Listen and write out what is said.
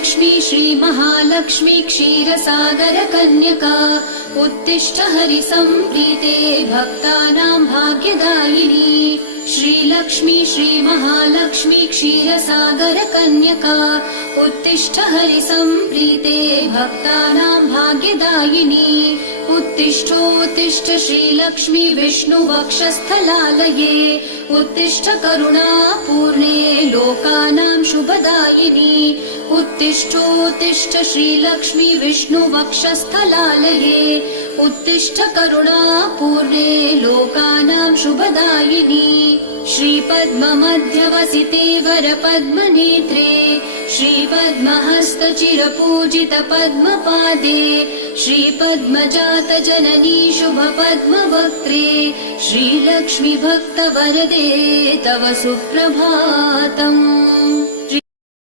श्रीलक्ष्मी श्रीमहालक्ष्मी क्षीरसागरकन्यका उत्तिष्ठ हरिसम्प्रीते भक्तानां भाग्यदायिनी। श्रीलक्ष्मी श्रीमहालक्ष्मी क्षीरसागरकन्यका उत्तिष्ठ हरिसम्प्रीते भक्तानां भाग्यदायिनी। उत्तिष्ठोत्तिष्ठ श्रीलक्ष्मी विष्णुवक्षस्थलालये उत्तिष्ठ करुणापूर्णे लोकानां शुभदायिनी। उत्तिष्ठोत्तिष्ठ श्रीलक्ष्मी विष्णुवक्षस्थलालये उत्तिष्ठ करुणापूर्णे लोकानां शुभदायिनी। श्रीपद्ममध्यवसिते वरपद्मनेत्रे श्रीपद्महस्तचिरपूजित पद्मपादे श्रीपद्मजातजननी शुभपद्मवक्त्रे श्रीलक्ष्मी भक्तवरदे तव सुप्रभातम्।